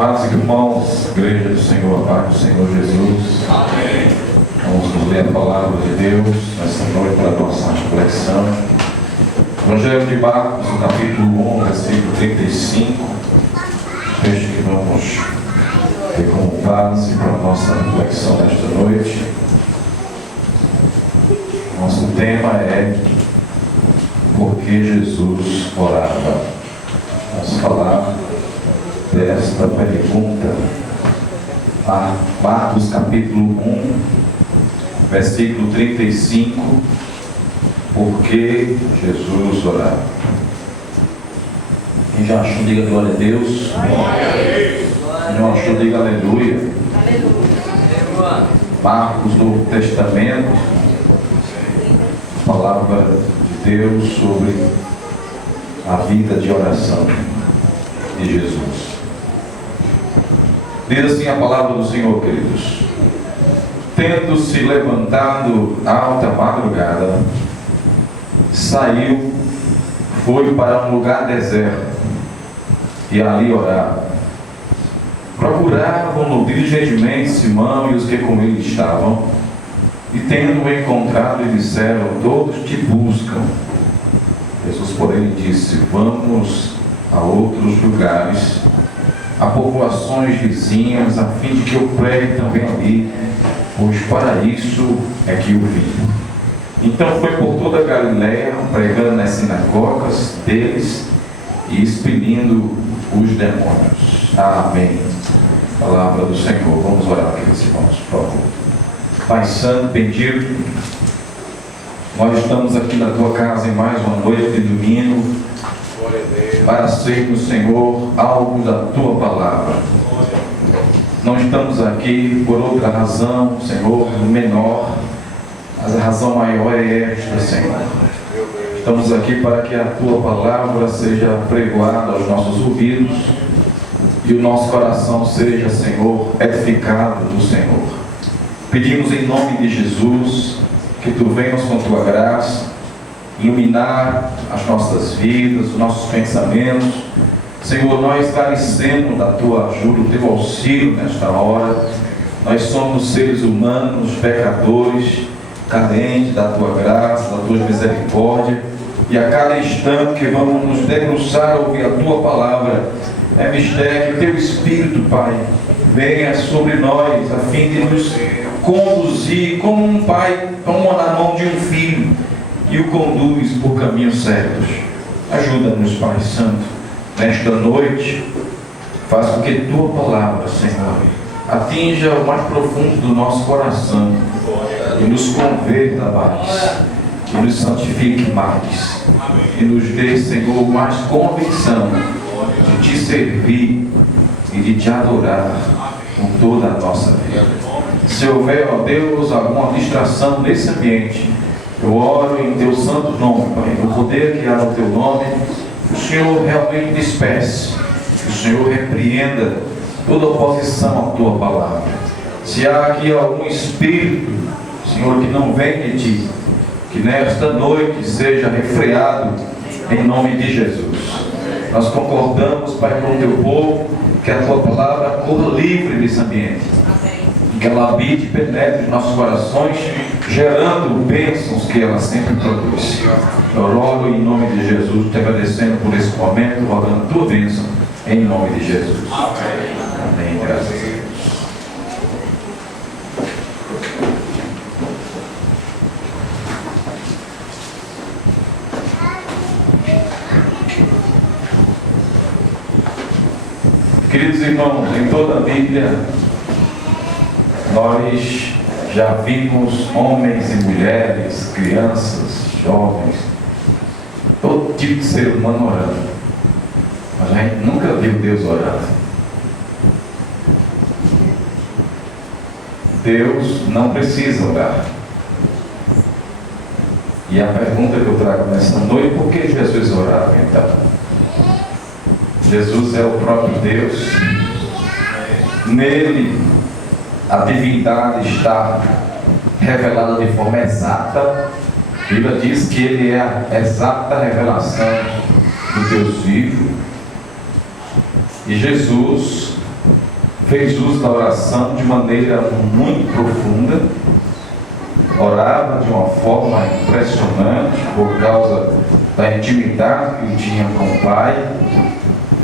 Amados irmãos, Igreja do Senhor, a paz do Senhor Jesus. Amém. Vamos nos ler a palavra de Deus nessa noite para a nossa reflexão. Evangelho de Marcos, no capítulo 1, versículo 35. Texto que vamos ter como base para a nossa reflexão nesta noite. Nosso tema é por que Jesus orava. Vamos falar desta pergunta. Marcos capítulo 1, versículo 35. Por que Jesus orava? Quem já achou, diga glória a Deus. Quem não achou, diga aleluia. Marcos, Novo Testamento, palavra de Deus sobre a vida de oração de Jesus. Diz assim a palavra do Senhor, queridos: tendo-se levantado alta madrugada, saiu, foi para um lugar deserto e ali orava. Procuravam-no diligentemente Simão e os que com ele estavam, e tendo-o encontrado, lhe disseram: todos te buscam. Jesus, porém, lhe disse: vamos a outros lugares, a povoações vizinhas, a fim de que eu pregue também ali, pois para isso é que eu vim. Então foi por toda a Galiléia, pregando nas sinagogas deles e expelindo os demônios. Amém. Palavra do Senhor. Vamos orar, queridos irmãos, por favor. Pai Santo, bendito, nós estamos aqui na tua casa em mais uma noite de domingo, para sermos, Senhor, alvo da tua palavra. Não estamos aqui por outra razão, Senhor, menor, mas a razão maior é esta, Senhor. Estamos aqui para que a tua palavra seja pregoada aos nossos ouvidos e o nosso coração seja, Senhor, edificado do Senhor. Pedimos em nome de Jesus que tu venhas com tua graça iluminar as nossas vidas, os nossos pensamentos. Senhor, nós carecemos da tua ajuda, do teu auxílio nesta hora. Nós somos seres humanos, pecadores, carentes da tua graça, da tua misericórdia, e a cada instante que vamos nos debruçar a ouvir a tua palavra, é mistério que teu Espírito, Pai, venha sobre nós a fim de nos conduzir como um pai toma na mão de um filho e o conduz por caminhos certos. Ajuda-nos, Pai Santo, nesta noite. Faz com que tua palavra, Senhor, atinja o mais profundo do nosso coração e nos converta mais, e nos santifique mais, e nos dê, Senhor, mais convicção de te servir e de te adorar com toda a nossa vida. Se houver, ó Deus, alguma distração nesse ambiente, eu oro em teu santo nome, Pai, no poder que há no teu nome, que o Senhor realmente disperse, que o Senhor repreenda toda oposição à tua palavra. Se há aqui algum espírito, Senhor, que não vem de ti, que nesta noite seja refreado em nome de Jesus. Nós concordamos, Pai, com o teu povo, que a tua palavra corra livre nesse ambiente, que ela habite e penetre em nossos corações, gerando bênçãos que ela sempre produz. Eu oro em nome de Jesus, te agradecendo por esse momento, rogando a tua bênção em nome de Jesus. Amém. Amém. Graças a Deus. Queridos irmãos, em toda a Bíblia nós já vimos homens e mulheres, crianças, jovens, todo tipo de ser humano orando, mas a gente nunca viu Deus orando. Deus não precisa orar. E a pergunta que eu trago nessa noite: por que Jesus orava então? Jesus é o próprio Deus, nele a divindade está revelada de forma exata. A Bíblia diz que ele é a exata revelação do Deus vivo. E Jesus fez uso da oração de maneira muito profunda, orava de uma forma impressionante por causa da intimidade que ele tinha com o Pai.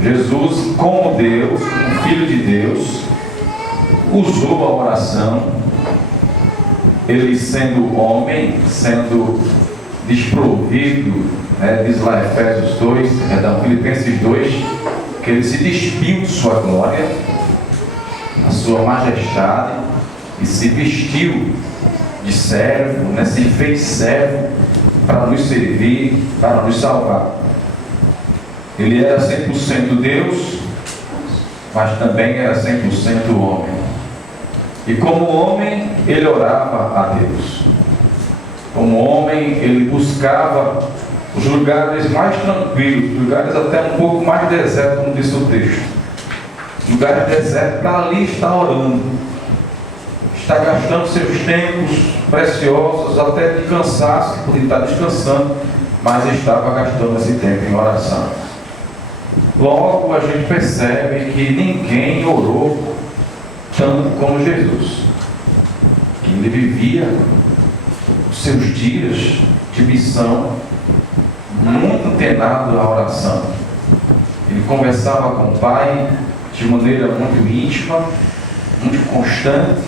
Jesus, como Deus, um Filho de Deus, usou a oração. Ele, sendo homem, sendo desprovido, diz lá Efésios 2, Filipenses 2, que ele se despiu de sua glória, a sua majestade, e se vestiu de servo, se fez servo para nos servir, para nos salvar. Ele era 100% Deus, mas também era 100% homem. E como homem, ele orava a Deus. Como homem, ele buscava os lugares mais tranquilos, lugares até um pouco mais desertos, como diz o texto. Lugares desertos, para ali estar orando. Está gastando seus tempos preciosos, até de cansaço, que podia estar descansando, mas estava gastando esse tempo em oração. Logo a gente percebe que ninguém orou tanto como Jesus, que ele vivia os seus dias de missão muito antenado à oração. Ele conversava com o Pai de maneira muito íntima, muito constante,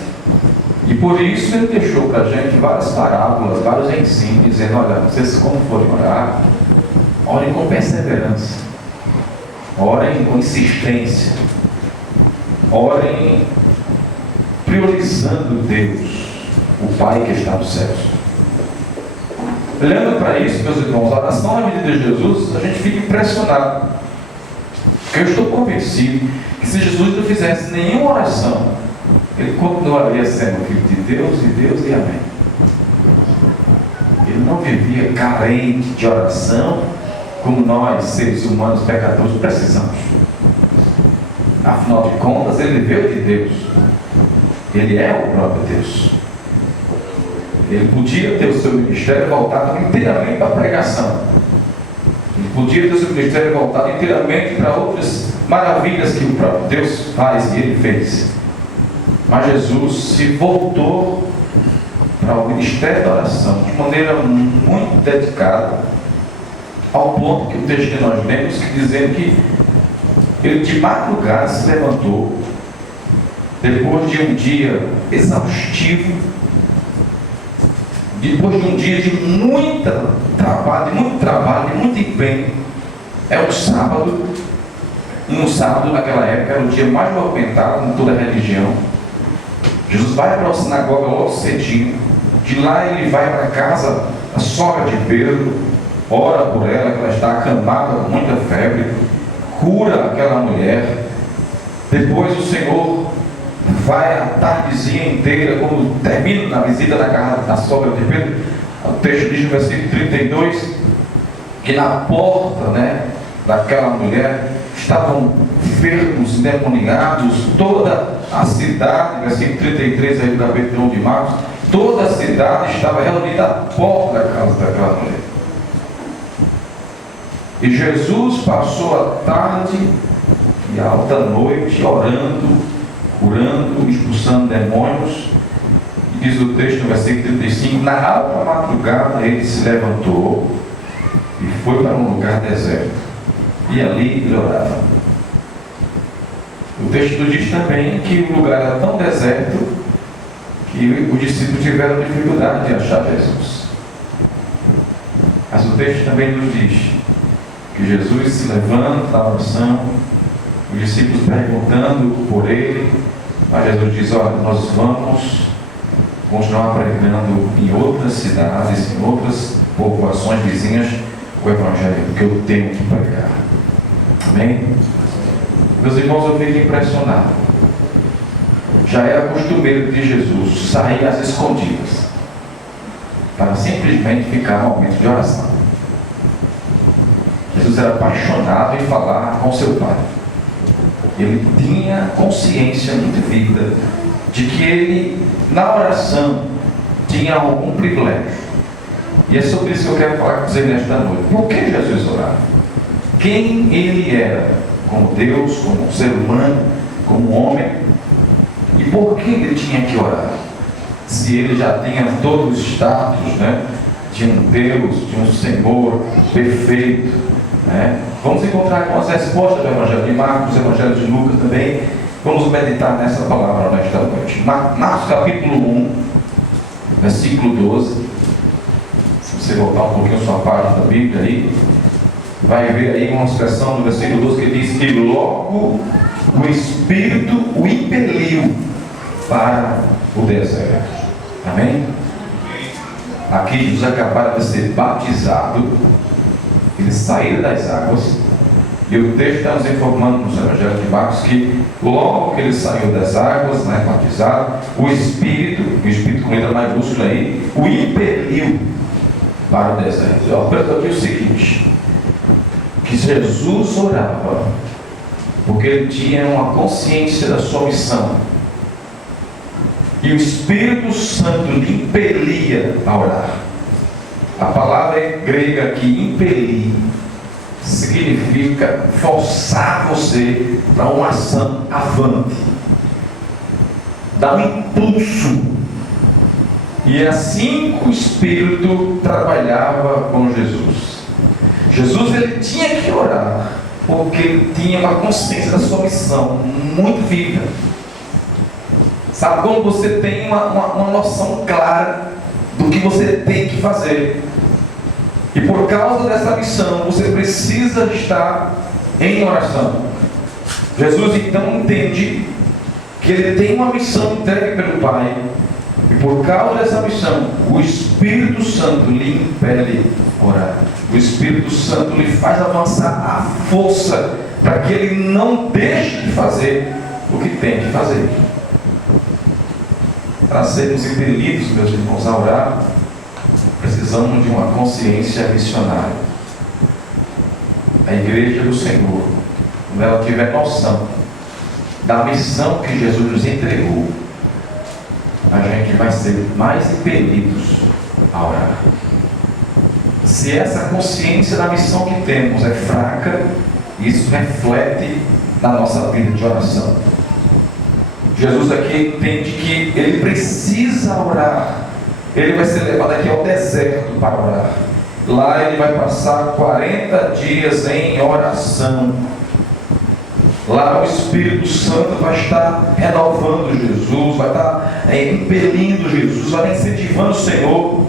e por isso ele deixou para a gente várias parábolas, vários ensinos, dizendo: olha, vocês como forem orar, orem com perseverança, orem com insistência, orem priorizando Deus, o Pai que está nos céus. Olhando para isso, meus irmãos, a oração na vida de Jesus, a gente fica impressionado, porque eu estou convencido que se Jesus não fizesse nenhuma oração, ele continuaria sendo filho de Deus, e Deus e amém. Ele não vivia carente de oração, como nós, seres humanos pecadores, precisamos. Afinal de contas, ele veio de Deus. Ele é o próprio Deus. Ele podia ter o seu ministério voltado inteiramente para a pregação. Ele podia ter o seu ministério voltado inteiramente para outras maravilhas que o próprio Deus faz e ele fez. Mas Jesus se voltou para o ministério da oração de maneira muito dedicada, ao ponto que o texto que nós lemos, que dizendo que ele de madrugada se levantou, depois de um dia exaustivo, depois de um dia de muito trabalho, muito empenho. É um sábado, e um sábado naquela época era o dia mais movimentado em toda a religião. Jesus vai para a sinagoga logo cedinho, de lá ele vai para a casa da sogra de Pedro, ora por ela, que ela está acamada com muita febre, cura aquela mulher. Depois o Senhor vai a tardezinha inteira, quando termina na visita da casa da sogra de Pedro, o texto diz no versículo 32, que na porta daquela mulher estavam enfermos, endemoniados, toda a cidade, versículo 33 aí do capítulo 1 de Marcos, toda a cidade estava reunida à porta da casa daquela mulher. E Jesus passou a tarde e a alta noite orando, curando, expulsando demônios. E diz o texto no versículo 35, na alta madrugada ele se levantou e foi para um lugar deserto, e ali ele orava. O texto diz também que o lugar era tão deserto que os discípulos tiveram dificuldade de achar Jesus. Mas o texto também nos diz que Jesus se levanta da oração, os discípulos perguntando por ele, mas Jesus diz: olha, nós vamos continuar pregando em outras cidades, em outras povoações vizinhas, o Evangelho que eu tenho que pregar. Amém? Meus irmãos, eu fico impressionado. Já era costumeiro de Jesus sair às escondidas para simplesmente ficar no momento de oração. Jesus era apaixonado em falar com seu Pai. Ele tinha consciência muito vívida de que ele, na oração, tinha algum privilégio. E é sobre isso que eu quero falar com você nesta noite. Por que Jesus orava? Quem ele era, como Deus, como ser humano, como homem, por que ele tinha que orar? Se ele já tinha todo o status, né, de um Deus, de um Senhor perfeito, né? Vamos encontrar com as respostas do Evangelho de Marcos, do Evangelho de Lucas também. Vamos meditar nessa palavra nesta noite. Marcos capítulo 1, versículo 12. Se você voltar um pouquinho a sua página da Bíblia aí, vai ver aí uma expressão no versículo 12 que diz que logo o Espírito o impeliu para o deserto. Amém? Aqui Jesus acabara de ser batizado, ele saiu das águas, e o texto está nos informando no Evangelho de Marcos que logo que ele saiu das águas, né, batizado, o Espírito com letra maiúscula aí, o impeliu para o deserto. Eu aprendo aqui o seguinte, que Jesus orava porque ele tinha uma consciência da sua missão, e o Espírito Santo lhe impelia a orar. A palavra grega aqui, impelir, significa forçar você para uma ação avante, dar um impulso. E assim que o Espírito trabalhava com Jesus. Jesus ele tinha que orar, porque ele tinha uma consciência da sua missão muito viva. Sabe quando você tem uma noção clara do que você tem que fazer? E por causa dessa missão, você precisa estar em oração. Jesus então entende que ele tem uma missão entregue pelo Pai. E por causa dessa missão, o Espírito Santo lhe impele a orar. O Espírito Santo lhe faz avançar a força para que ele não deixe de fazer o que tem que fazer. Para sermos impelidos, meus irmãos, a orar, precisamos de uma consciência missionária. A igreja do Senhor, quando ela tiver noção da missão que Jesus nos entregou, a gente vai ser mais impelidos a orar. Se essa consciência da missão que temos é fraca, isso reflete na nossa vida de oração. Jesus aqui entende que ele precisa orar. Ele vai ser levado aqui ao deserto para orar. Lá ele vai passar 40 dias em oração. Lá o Espírito Santo vai estar renovando Jesus, vai estar impelindo Jesus, vai estar incentivando o Senhor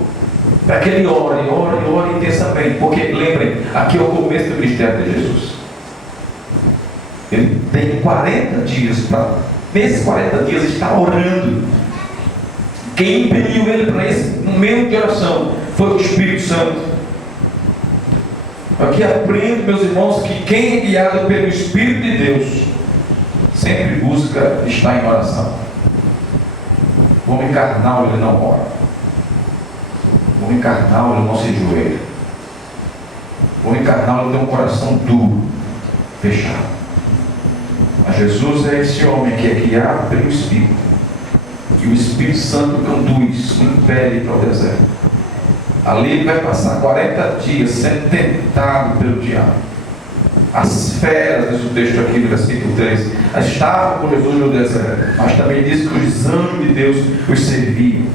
para que ele ore intensamente. Porque lembrem, aqui é o começo do ministério de Jesus. Ele tem 40 dias para, nesses 40 dias, estar orando. Quem impeliu ele para esse momento de oração foi o Espírito Santo. Aqui aprendo, meus irmãos, que quem é guiado pelo Espírito de Deus sempre busca estar em oração. O homem carnal ele não ora. O homem carnal ele não se joelha. O homem carnal ele tem um coração duro, fechado. Mas Jesus é esse homem que é guiado pelo Espírito. E o Espírito Santo conduz, o impele para o deserto. Ali ele vai passar 40 dias sendo tentado pelo diabo. As feras, diz o texto aqui no versículo 3, estavam com Jesus no deserto, mas também diz que os anjos de Deus os serviam.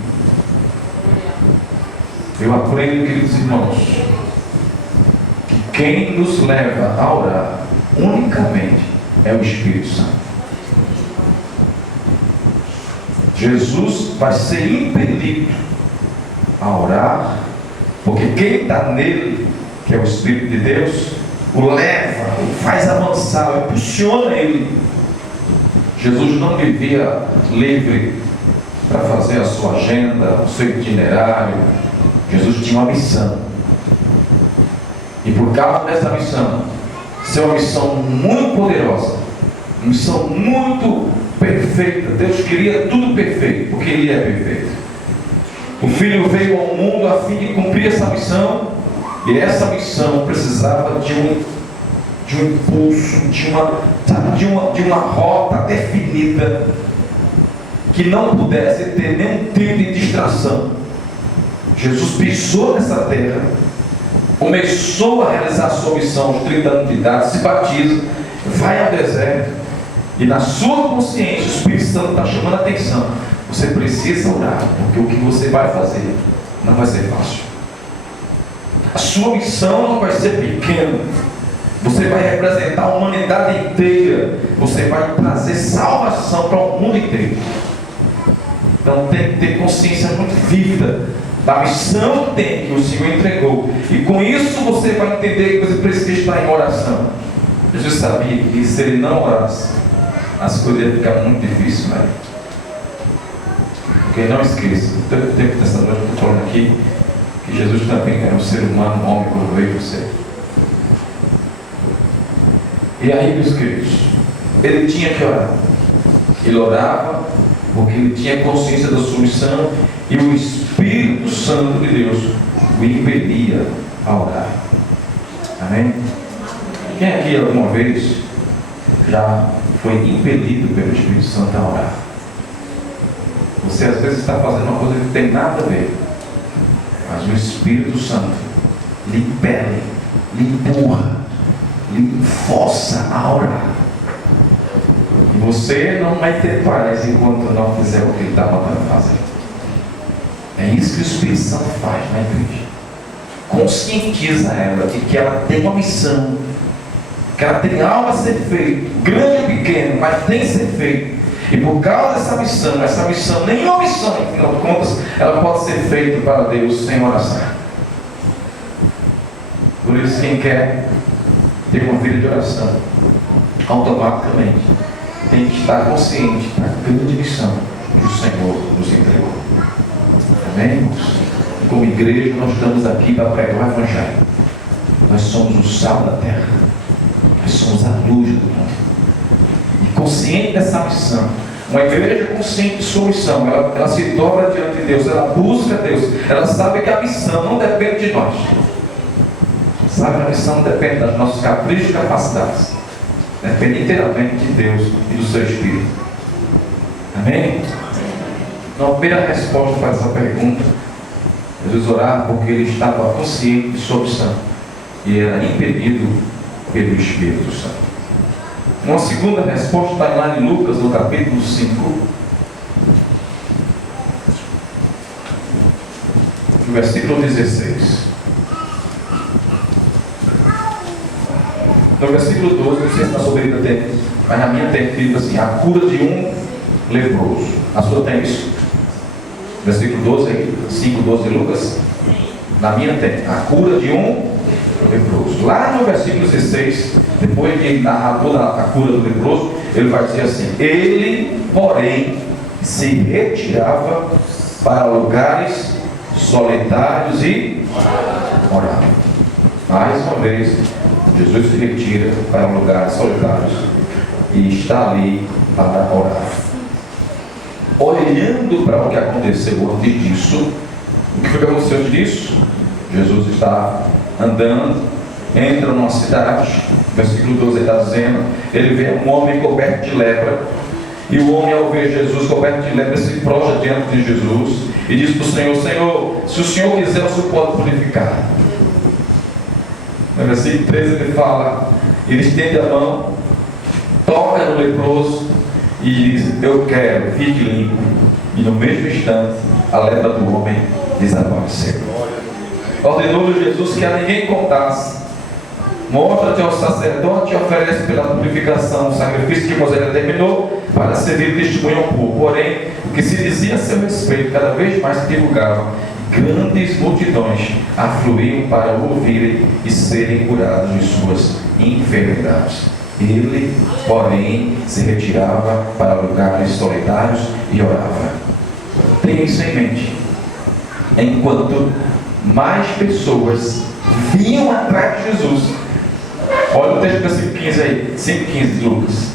Eu aprendo, queridos irmãos, que quem nos leva a orar unicamente é o Espírito Santo. Jesus vai ser impelido a orar, porque quem está nele, que é o Espírito de Deus, o leva, o faz avançar, o impulsiona ele. Jesus não vivia livre para fazer a sua agenda, o seu itinerário. Jesus tinha uma missão. E por causa dessa missão, ser uma missão muito poderosa, uma missão muito perfeita. Deus queria tudo perfeito, porque Ele é perfeito. O Filho veio ao mundo a fim de cumprir essa missão, e essa missão precisava de um impulso, de uma rota definida, que não pudesse ter nenhum tipo de distração. Jesus pisou nessa terra, começou a realizar a sua missão aos 30 anos de idade, se batiza, vai ao deserto, e na sua consciência o Espírito Santo está chamando a atenção. Você precisa orar, porque o que você vai fazer não vai ser fácil. A sua missão não vai ser pequena. Você vai representar a humanidade inteira. Você vai trazer salvação para o mundo inteiro. Então tem que ter consciência muito vívida da missão que tem, que o Senhor entregou. E com isso você vai entender que você precisa estar em oração. Jesus sabia que se ele não orasse, as coisas iam ficar muito difíceis, né? Porque não esqueça, o tempo dessa noite eu estou falando aqui, que Jesus também era um ser humano, um homem como veio você. E aí, meus queridos, ele tinha que orar. Ele orava porque ele tinha consciência da sua missão e o Espírito Santo de Deus o impedia a orar. Amém? Quem aqui alguma vez já foi impelido pelo Espírito Santo a orar? Você às vezes está fazendo uma coisa que não tem nada a ver, mas o Espírito Santo lhe impele, lhe empurra, lhe força a orar. E você não vai ter paz enquanto não fizer o que ele está mandando fazer. É isso que o Espírito Santo faz na igreja. Conscientiza ela de que ela tem uma missão, que ela tem algo a ser feito, grande ou pequeno, mas tem que ser feito. E por causa essa missão, nenhuma missão, em final de contas, ela pode ser feita para Deus sem oração. Por isso, quem quer ter uma vida de oração, automaticamente tem que estar consciente da grande missão que o Senhor nos entregou. Amém? Como igreja, nós estamos aqui para pregar o Evangelho. Nós somos o sal da terra. Nós somos a luz do mundo. E consciente dessa missão, uma igreja consciente de sua missão, ela se dobra diante de Deus, ela busca Deus, ela sabe que a missão não depende de nós. Sabe que a missão não depende dos nossos caprichos e capacidades. Depende inteiramente de Deus e do seu Espírito. Amém? Então, a primeira resposta para essa pergunta, Jesus orava porque ele estava consciente de sua missão e era impedido pelo Espírito Santo. Uma segunda resposta está lá em Lucas, no capítulo 5, no versículo 16. No versículo 12, não sei se na sua Bíblia tem, mas na minha tem escrito assim: a cura de um leproso. A sua tem isso? Versículo 12, 5, 12 de Lucas? Na minha tem. A cura de um leproso. Lá no versículo 16, depois de narrar toda a cura do leproso, ele vai dizer assim: ele, porém, se retirava para lugares solitários e orava. Mais uma vez, Jesus se retira para lugares solitários e está ali para orar. Olhando para o que aconteceu antes disso, o que foi que aconteceu antes disso? Jesus está andando, entra numa cidade, versículo 12 está dizendo, ele vê um homem coberto de lepra, e o homem, ao ver Jesus coberto de lepra, se prostra diante de Jesus e diz para o Senhor: Senhor, se o Senhor quiser, o Senhor pode purificar. No versículo 13 ele fala, ele estende a mão, toca no leproso e diz: eu quero, fique limpo. E no mesmo instante a lepra do homem desapareceu. Ordenou Jesus que a ninguém contasse: mostra-te ao sacerdote e oferece pela purificação o sacrifício que Moisés determinou para servir de testemunho ao povo. Porém, o que se dizia a seu respeito cada vez mais se divulgava, grandes multidões afluíam para o ouvirem e serem curados de suas enfermidades. Ele, porém, se retirava para lugares solitários e orava. Tenha isso em mente. Enquanto mais pessoas vinham atrás de Jesus, olha o texto do versículo 15 aí, 5,15 de Lucas.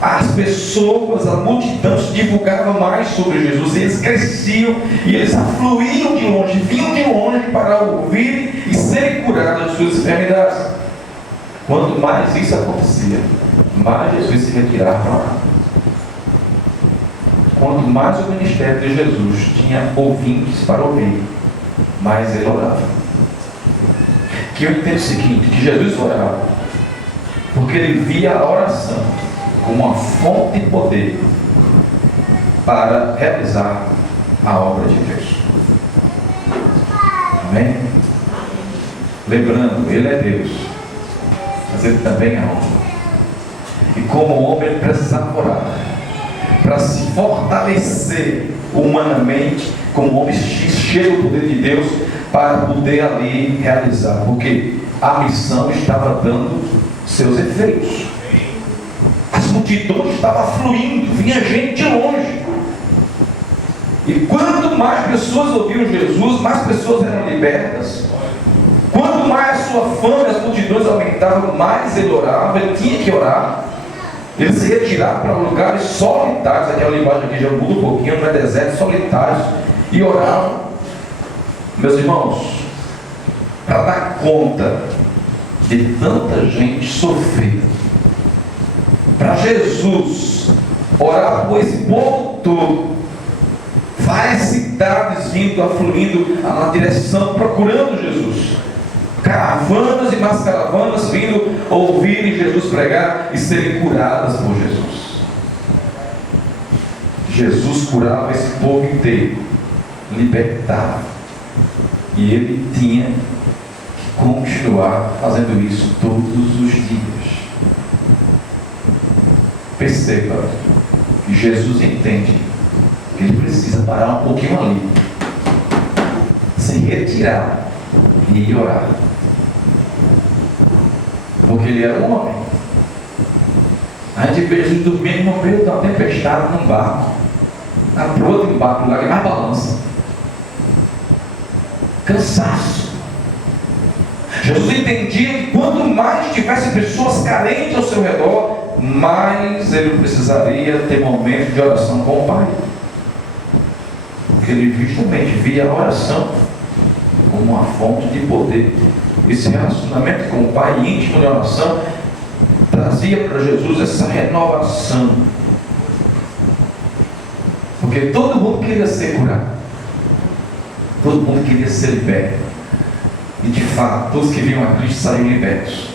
As pessoas, a multidão se divulgava mais sobre Jesus, e eles cresciam e eles afluíam de longe, vinham de longe para ouvir e serem curados de suas enfermidades. Quanto mais isso acontecia, mais Jesus se retirava para orar. Quanto mais o ministério de Jesus tinha ouvintes para ouvir, mais ele orava. Que eu entendo o seguinte, que Jesus orava porque ele via a oração como uma fonte de poder para realizar a obra de Deus. Amém? Lembrando, Ele é Deus, mas Ele também é homem. E como homem, Ele precisava orar para se fortalecer humanamente, como homem cheio do poder de Deus, para poder ali realizar, porque a missão estava dando seus efeitos. As multidões estavam fluindo, vinha gente de longe. E quanto mais pessoas ouviam Jesus, mais pessoas eram libertas. Quanto mais a sua fama e as multidões aumentavam, mais ele orava, ele tinha que orar. Ele se retirava para lugares solitários, aquela linguagem aqui já muda um pouquinho, não é deserto, solitários, e orava. Meus irmãos, para dar conta de tanta gente sofrida, para Jesus orar por esse povo todo, várias cidades vindo, afluindo na direção, procurando Jesus, caravanas e mais caravanas vindo ouvirem Jesus pregar e serem curadas por Jesus. Jesus curava esse povo inteiro, libertava, e ele tinha que continuar fazendo isso todos os dias. Perceba que Jesus entende que ele precisa parar um pouquinho ali, se retirar e ir orar, porque ele era um homem. A gente vê Jesus dormindo no meio de uma tempestade num barco, na proa de um barco lá que mais balança, cansaço. Jesus entendia que quanto mais tivesse pessoas carentes ao seu redor, mais ele precisaria ter momento de oração com o Pai. Porque ele justamente via a oração como uma fonte de poder. Esse relacionamento com o Pai íntimo de oração trazia para Jesus essa renovação. Porque todo mundo queria ser curado, todo mundo queria ser liberto. E de fato, todos que vinham a Cristo saíram libertos.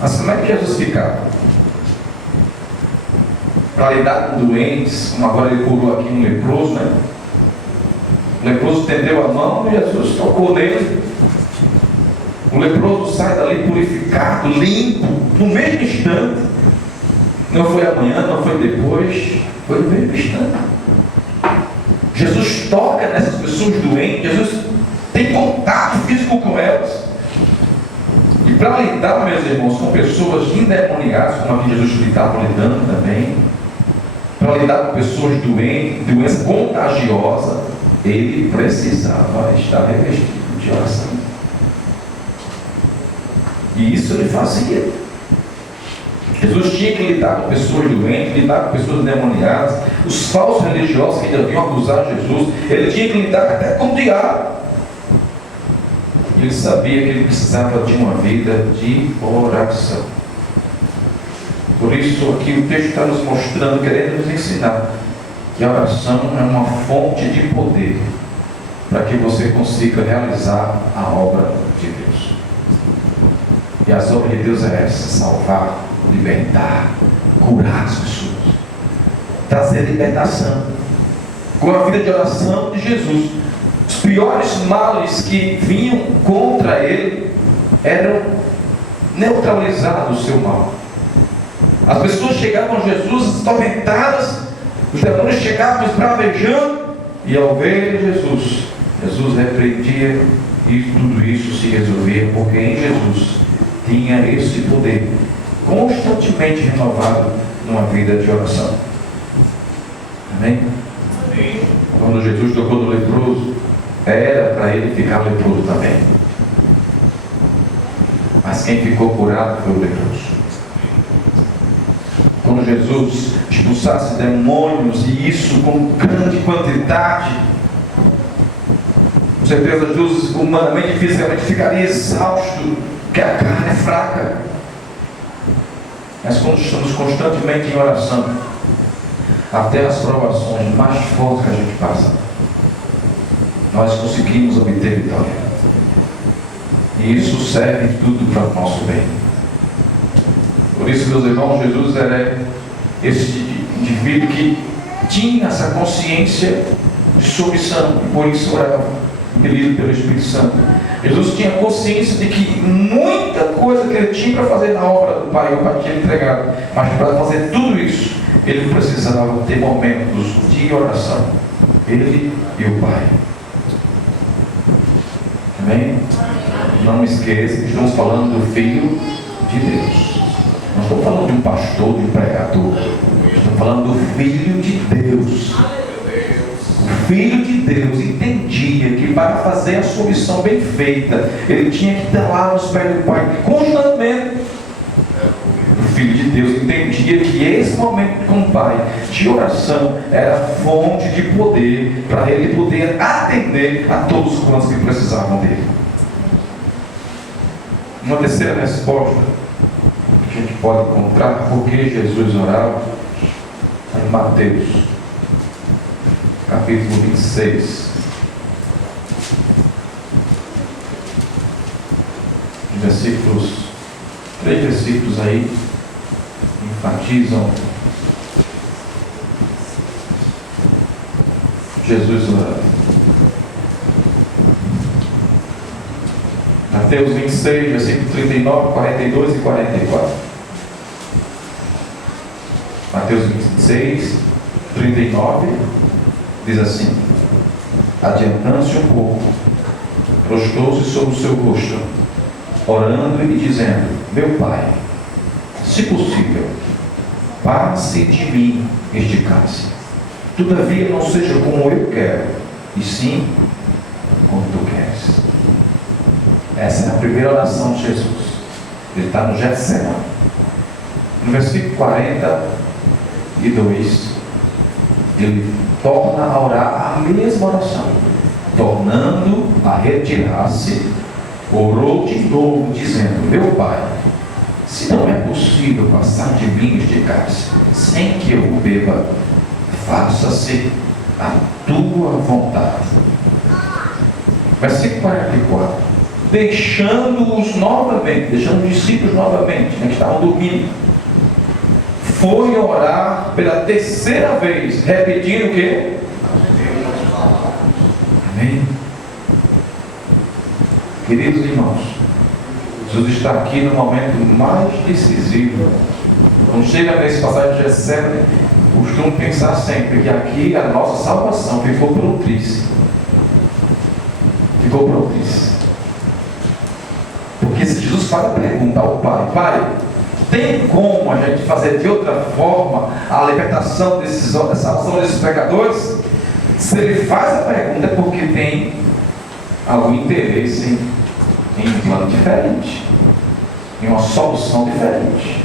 Mas como é que Jesus ficava? Para lidar com doentes, como agora ele curou aqui um leproso, né? O leproso tendeu a mão e Jesus tocou nele. O leproso sai dali purificado, limpo, no mesmo instante. Não foi amanhã, não foi depois, foi no mesmo instante. Jesus toca nessas pessoas doentes, Jesus tem contato físico com elas. E para lidar, meus irmãos, com pessoas endemoniadas, como aqui Jesus estava lidando também, para lidar com pessoas doentes, doença contagiosa, ele precisava estar revestido de oração. E isso ele fazia. Jesus tinha que lidar com pessoas doentes, lidar com pessoas endemoniadas, os falsos religiosos que ainda vinham acusar Jesus, ele tinha que lidar até com o diabo. Ele sabia que ele precisava de uma vida de oração. Por isso aqui o texto está nos mostrando, querendo nos ensinar que a oração é uma fonte de poder para que você consiga realizar a obra de Deus. E as obras de Deus é essa: salvar, libertar, curar as pessoas, trazer libertação. Com a vida de oração de Jesus, os piores males que vinham contra ele eram neutralizados o seu mal. As pessoas chegavam a Jesus atormentadas, os demônios chegavam esbravejando, e ao ver Jesus, Jesus repreendia e tudo isso se resolvia, porque em Jesus tinha esse poder constantemente renovado numa vida de oração. Amém? Amém. Quando Jesus tocou no leproso, era para ele ficar leproso também. Mas quem ficou curado foi o leproso. Quando Jesus expulsasse demônios, e isso com grande quantidade, com certeza Jesus humanamente e fisicamente ficaria exausto, porque a carne é fraca. Mas quando estamos constantemente em oração, até as provações mais fortes que a gente passa, nós conseguimos obter vitória. E isso serve tudo para o nosso bem. Por isso, meus irmãos, Jesus era esse indivíduo que tinha essa consciência de submissão, e por isso orava, impelido pelo Espírito Santo. Jesus tinha consciência de que muita coisa que ele tinha para fazer na obra do Pai, o Pai tinha entregado, mas para fazer tudo isso, ele precisava ter momentos de oração, ele e o Pai. Amém? Não esqueça que estamos falando do Filho de Deus. Não estou falando de um pastor, de um pregador. Estou falando do Filho de Deus. O Filho de Deus entendia que para fazer a sua missão bem feita, ele tinha que estar lá nos pés do Pai constantemente. O Filho de Deus entendia que esse momento com o Pai de oração era fonte de poder para ele poder atender a todos quantos que precisavam dele. Uma terceira resposta que a gente pode encontrar por que Jesus orava em Mateus capítulo 26, versículos, 3 versículos aí enfatizam Jesus orando. Mateus 26, versículo 39, 42 e 44. Mateus 26, 39 diz assim: adiantando-se um pouco, prostrou-se sobre o seu rosto, orando e dizendo: meu Pai, se possível, passe de mim este cálice. Todavia não seja como eu quero, e sim como tu queres. Essa é a primeira oração de Jesus. Ele está no Getsemane. No versículo 42, ele torna a orar a mesma oração. Tornando a retirar-se, orou de novo, dizendo: meu Pai, se não é possível passar de mim este cálice, sem que eu o beba, faça-se a tua vontade. Versículo 44. Deixando-os novamente, deixando os discípulos novamente, que estavam dormindo, foi orar pela terceira vez, repetindo o quê? Amém? Queridos irmãos, Jesus está aqui no momento mais decisivo. Quando chega nesse passagem de Getsemane, costumo pensar sempre que aqui a nossa salvação ficou por um triz. Ficou por um triz. Porque se Jesus faz a pergunta ao Pai: Pai, tem como a gente fazer de outra forma a libertação da salvação desses pecadores? Se ele faz a pergunta é porque tem algum interesse em um plano diferente, em uma solução diferente.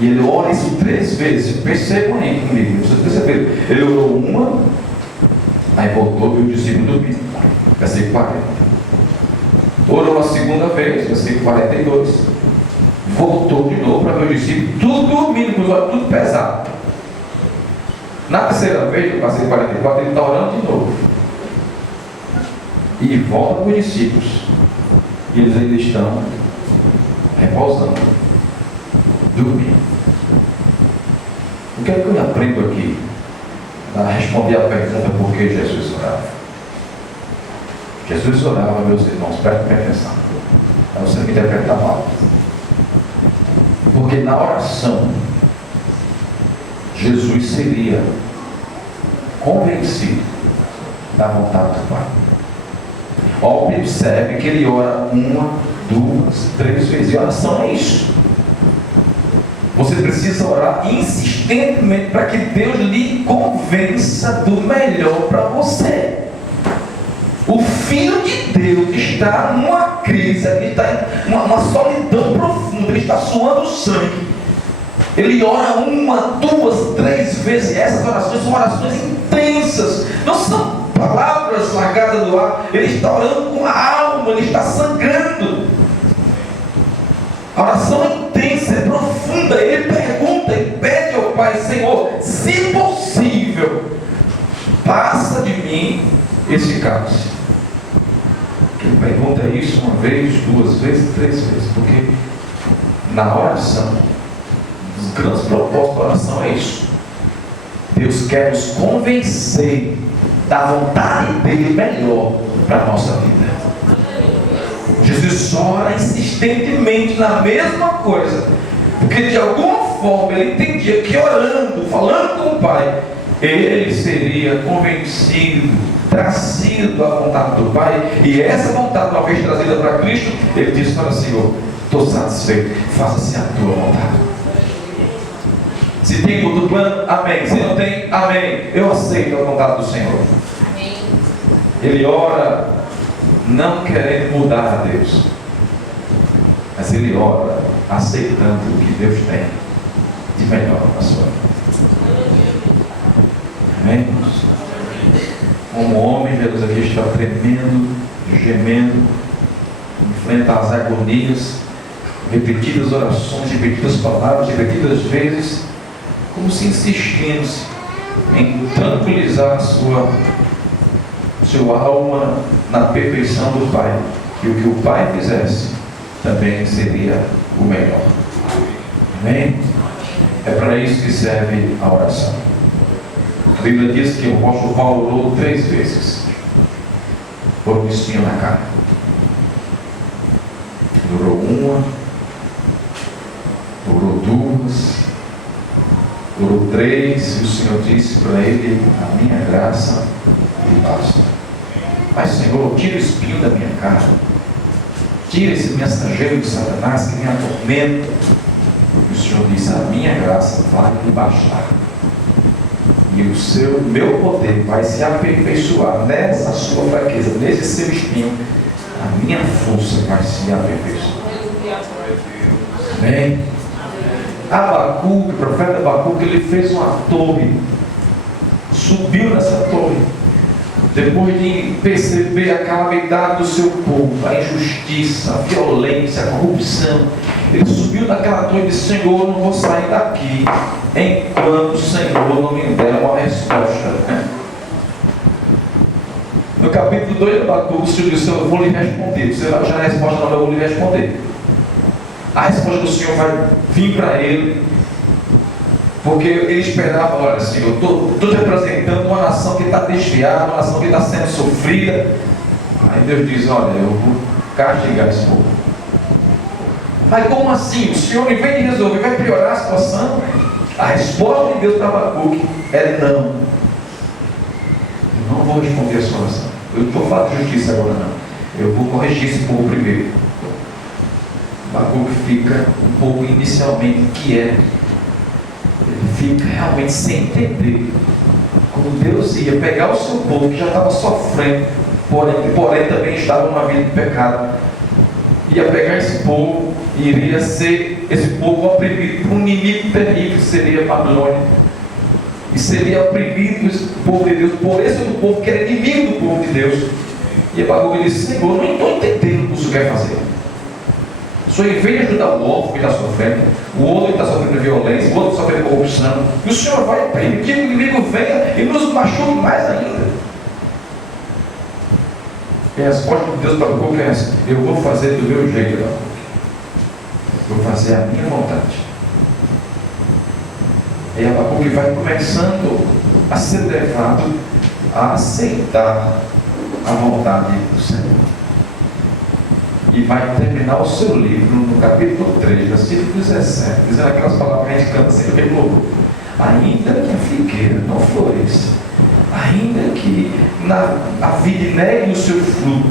E ele ora isso 3 vezes. Percebam aí comigo, vocês perceberam? Ele orou uma, aí voltou e o discípulo dormiu. Versículo 40. Orou a segunda vez, versículo 42. Voltou de novo para ver o discípulo, tudo dormindo, com os olhos tudo pesado. Na terceira vez, no versículo 44, ele está orando de novo. E volta para os discípulos. E eles ainda estão repousando, dormindo. O que é que eu aprendo aqui? A responder a pergunta por que Jesus orava. Jesus orava, meus irmãos, prestem atenção. Para você não interpretar mal. Porque na oração, Jesus seria convencido da vontade do Pai. Observe que ele ora 1, 2, 3 vezes. E oração é isso. Você precisa orar insistentemente para que Deus lhe convença do melhor para você. O Filho de Deus está numa crise, ele está em uma solidão profunda, ele está suando sangue. Ele ora 1, 2, 3 vezes. Essas orações são orações intensas, não são palavras largadas do ar. Ele está orando com a alma, ele está sangrando. A oração é intensa, é profunda. Ele pergunta, ele pede ao Pai: Senhor, se possível, passa de mim esse cálice. Ele pergunta isso 1 vez, 2 vezes, 3 vezes, porque na oração, os grandes propósitos da oração é isso: quer nos convencer da vontade dele melhor para a nossa vida. Jesus ora insistentemente na mesma coisa, porque de alguma forma ele entendia que orando, falando com o Pai, ele seria convencido, trazido à vontade do Pai, e essa vontade, uma vez trazida para Cristo, ele disse para o Senhor: estou satisfeito, faça-se a tua vontade. Se tem outro plano, amém. Se não tem, amém. Eu aceito a vontade do Senhor. Amém. Ele ora não querendo mudar a Deus, mas ele ora aceitando o que Deus tem de melhor na sua vida. Amém? Como homem, Jesus aqui está tremendo, gemendo, enfrenta as agonias, repetidas orações, repetidas palavras, repetidas vezes, como se insistindo em tranquilizar sua alma na perfeição do Pai, que o que o Pai fizesse também seria o melhor. Amém? É para isso que serve a oração. A Bíblia diz que o apóstolo Paulo orou 3 vezes por um espinho na carne. Orou 1, orou 2, orou 3, e o Senhor disse para ele: a minha graça te basta. Mas, Senhor, tira o espinho da minha carne, tira esse mensageiro de Satanás que me atormenta. E o Senhor disse: a minha graça vai lhe bastar, e o meu poder vai se aperfeiçoar nessa sua fraqueza, nesse seu espinho. A minha força vai se aperfeiçoar. Amém? Abacuque, o profeta Abacuque, ele fez uma torre, subiu nessa torre, depois de perceber a calamidade do seu povo, a injustiça, a violência, a corrupção. Ele subiu naquela torre e disse: Senhor, eu não vou sair daqui enquanto o Senhor não me der uma resposta. No capítulo 2 de Abacuque, o Senhor disse: eu vou lhe responder. Você vai achar a resposta, não, eu vou lhe responder. A resposta do Senhor vai vir para ele, porque ele esperava: olha, Senhor, estou representando uma nação que está desviada, uma nação que está sendo sofrida. Aí Deus diz: olha, eu vou castigar esse povo. Mas como assim? O Senhor, em vez de resolver, vai piorar a situação? A resposta de Deus para Abacuque é não. Eu não vou responder a sua oração. Eu não estou falando de justiça agora, não. Eu vou corrigir esse povo primeiro. Abacuque fica um pouco inicialmente quieto. Ele fica realmente sem entender como Deus ia pegar o seu povo, que já estava sofrendo, porém também estava numa vida de pecado. Ia pegar esse povo e iria ser esse povo oprimido por um inimigo terrível, que seria a Babilônia. E seria oprimido esse povo de Deus por esse outro povo que era inimigo do povo de Deus. E Abacuque disse: Senhor, eu não estou entendendo o que o Senhor quer fazer. O Senhor, em vez de ajudar o outro que está sofrendo, o outro que está sofrendo violência, o outro sofrendo corrupção, e o Senhor vai permitir que o inimigo venha e nos machuque mais ainda. E a resposta de Deus para Abacuque é essa: eu vou fazer do meu jeito, Abacuque. Vou fazer a minha vontade. E Abacuque vai começando a ser levado a aceitar a vontade do Senhor. E vai terminar o seu livro no capítulo 3, versículo 17, dizendo aquelas palavras que a gente canta sempre pelo louvor: ainda que a figueira não floresça, ainda que a vide negue o seu fruto,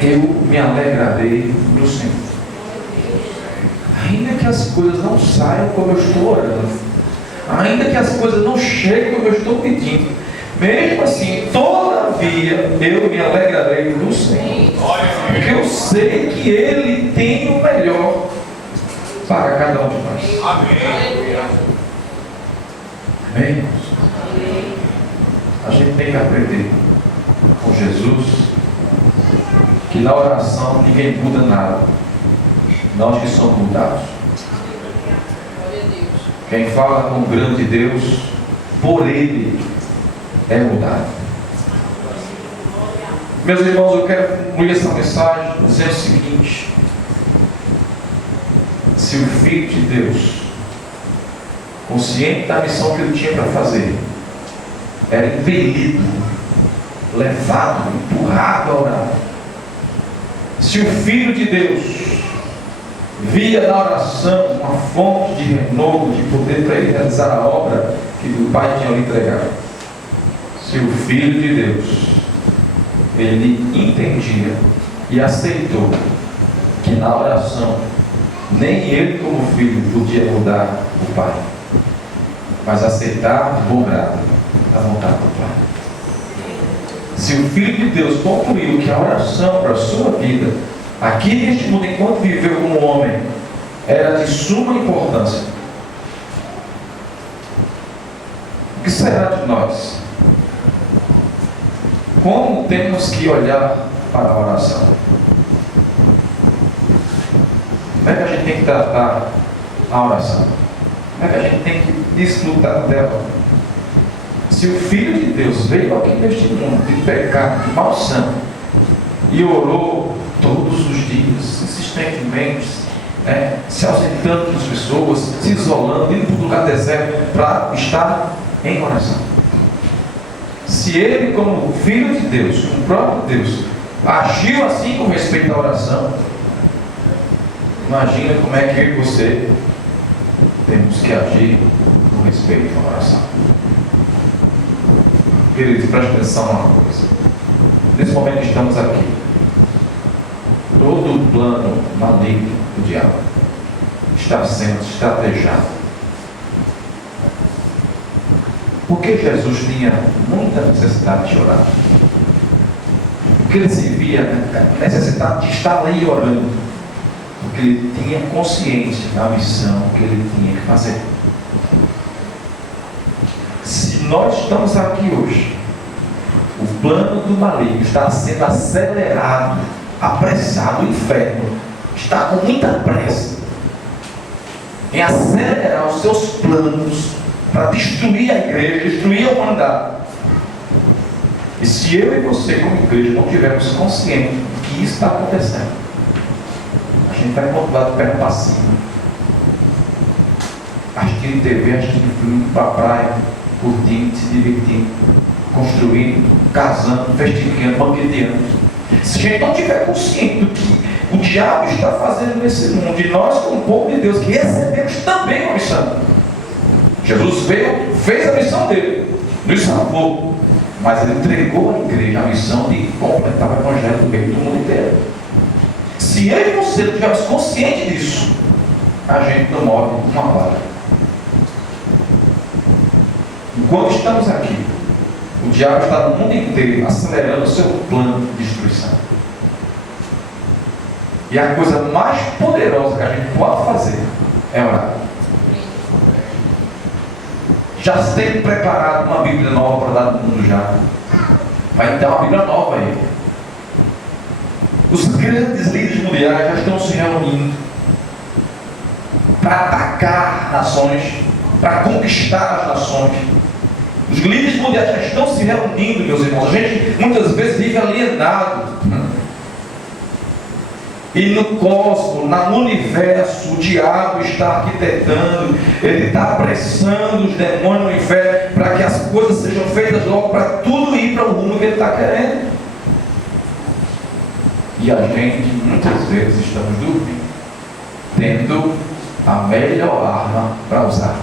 eu me alegrarei no Senhor. Ainda que as coisas não saiam como eu estou orando, ainda que as coisas não cheguem como eu estou pedindo, mesmo assim, todavia, eu me alegrarei no Senhor, porque eu sei que Ele tem o melhor para cada um de nós. Amém. Amém? A gente tem que aprender com Jesus que na oração ninguém muda nada, nós que somos mudados. Quem fala com o grande Deus, por Ele é mudado. Meus irmãos, eu quero concluir essa mensagem dizendo o seguinte: se o Filho de Deus, consciente da missão que Ele tinha para fazer, era impelido, levado, empurrado a orar. Se o Filho de Deus via na oração uma fonte de renovo, de poder para ele realizar a obra que o Pai tinha lhe entregado, se o Filho de Deus, ele entendia e aceitou que na oração nem ele como filho podia mudar o Pai, mas aceitar de bom grado a vontade do Pai. Se o Filho de Deus concluiu que a oração para a sua vida, aqui neste mundo, enquanto viveu como homem, era de suma importância, o que será de nós? Como temos que olhar para a oração? Como é que a gente tem que tratar a oração? Como é que a gente tem que desfrutar dela? Se o Filho de Deus veio aqui neste mundo de pecado, de mau sangue, e orou todos os dias, insistentemente, se ausentando das pessoas, se isolando, indo para um lugar deserto para estar em oração. Se ele, como Filho de Deus, como próprio Deus, agiu assim com respeito à oração, imagina como é que eu e você temos que agir com respeito à oração. Queridos, preste atenção numa coisa. Nesse momento que estamos aqui, todo o plano maligno do diabo está sendo estrategiado. Porque Jesus tinha muita necessidade de orar. Porque ele se via necessidade de estar ali orando. Porque ele tinha consciência da missão que ele tinha que fazer. Se nós estamos aqui hoje, o plano do maligno está sendo acelerado, apressado. O inferno está com muita pressa em acelerar os seus planos para destruir a igreja, destruir a humanidade. E se eu e você, como igreja, não tivermos conscientes de que isso está acontecendo, a gente vai continuar de perna para cima, assistindo TV, assistindo filme, para a praia, curtindo, se divertindo, construindo, casando, festificando, banqueteando. Se a gente não tiver consciente do que o diabo está fazendo nesse mundo, e nós, como povo de Deus, que recebemos também uma missão. Jesus veio, fez a missão dele, nos salvou, mas ele entregou à igreja a missão de completar o evangelho do meio do mundo inteiro. Se eu e você não estivermos conscientes disso, a gente não move uma palavra. Enquanto estamos aqui, o diabo está no mundo inteiro acelerando o seu plano de destruição. E a coisa mais poderosa que a gente pode fazer é orar. Já se tem preparado uma Bíblia nova para dar no mundo já. Vai ter uma Bíblia nova aí. Os grandes líderes mundiais já estão se reunindo para atacar nações, para conquistar as nações. Os líderes mundiais já estão se reunindo, meus irmãos. A gente muitas vezes vive alienado. E no cosmos, no universo, o diabo está arquitetando, ele está apressando os demônios no inferno para que as coisas sejam feitas logo, para tudo ir para o rumo que ele está querendo. E a gente, muitas vezes, estamos dormindo, tendo a melhor arma para usar.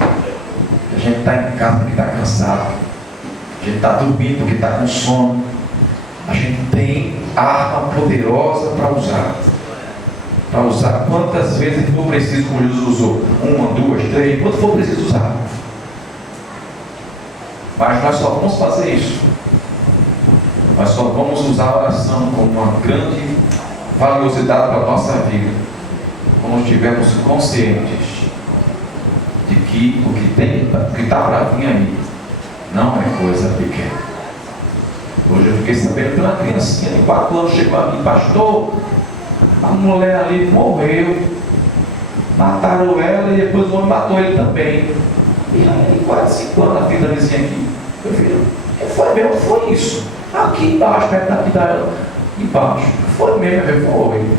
A gente está em casa porque está cansado, a gente está dormindo porque está com sono. A gente tem arma poderosa para usar. Para usar quantas vezes for preciso, como Jesus usou. 1, 2, 3, quanto for preciso usar. Mas nós só vamos fazer isso. Nós só vamos usar a oração como uma grande valiosidade para a nossa vida, quando estivermos conscientes de que o que está para vir aí não é coisa pequena. Hoje eu fiquei sabendo que uma criancinha de 4 anos chegou aqui, pastor, a mulher ali morreu, mataram ela e depois o homem matou ele também. E aí, 4, 5 anos, a filha da vizinha aqui, meu filho, foi mesmo, foi isso. Aqui embaixo, perto daqui da embaixo, foi mesmo, foi.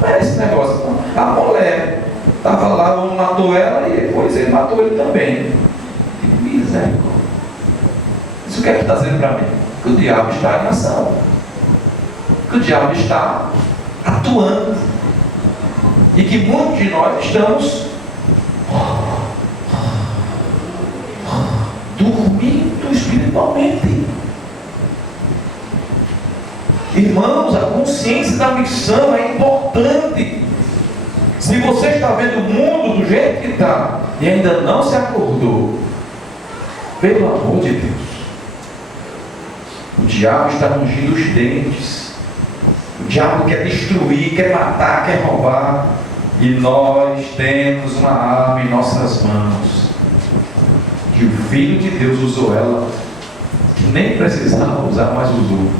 Não é esse negócio, não. A mulher estava lá, o homem matou ela e depois ele matou ele também. Que misericórdia. Isso o que é que está dizendo para mim? Que o diabo está em ação. Que o diabo está atuando. E que muitos de nós estamos dormindo espiritualmente. Irmãos, a consciência da missão é importante. Se você está vendo o mundo do jeito que está e ainda não se acordou, pelo amor de Deus, o diabo está rangindo os dentes. O diabo quer destruir, quer matar, quer roubar. E nós temos uma arma em nossas mãos, que o Filho de Deus usou ela, que nem precisava usar, mas usou.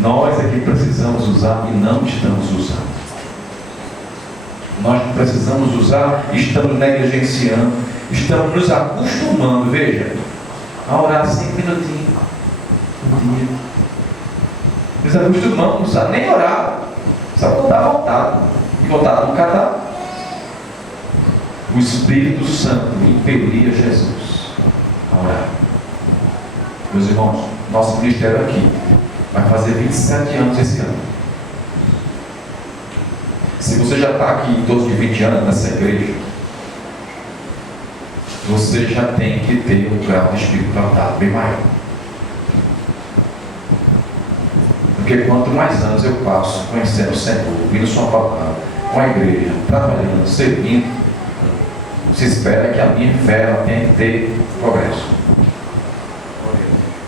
Nós aqui precisamos usar e não estamos usando. Nós precisamos usar e estamos negligenciando. Estamos nos acostumando, veja, a orar 5 minutinhos no dia. Nos acostumamos a usar, nem orar, só quando dá vontade. E vontade nunca dá. O Espírito Santo impelia Jesus a orar. Meus irmãos, nosso ministério aqui vai fazer 27 anos esse ano. Se você já está aqui em torno de 20 anos nessa igreja, você já tem que ter um grau de espiritualidade bem maior. Porque quanto mais anos eu passo conhecendo o Senhor, ouvindo sua palavra, com a igreja, trabalhando, servindo, se espera que a minha fé ela tenha que ter progresso.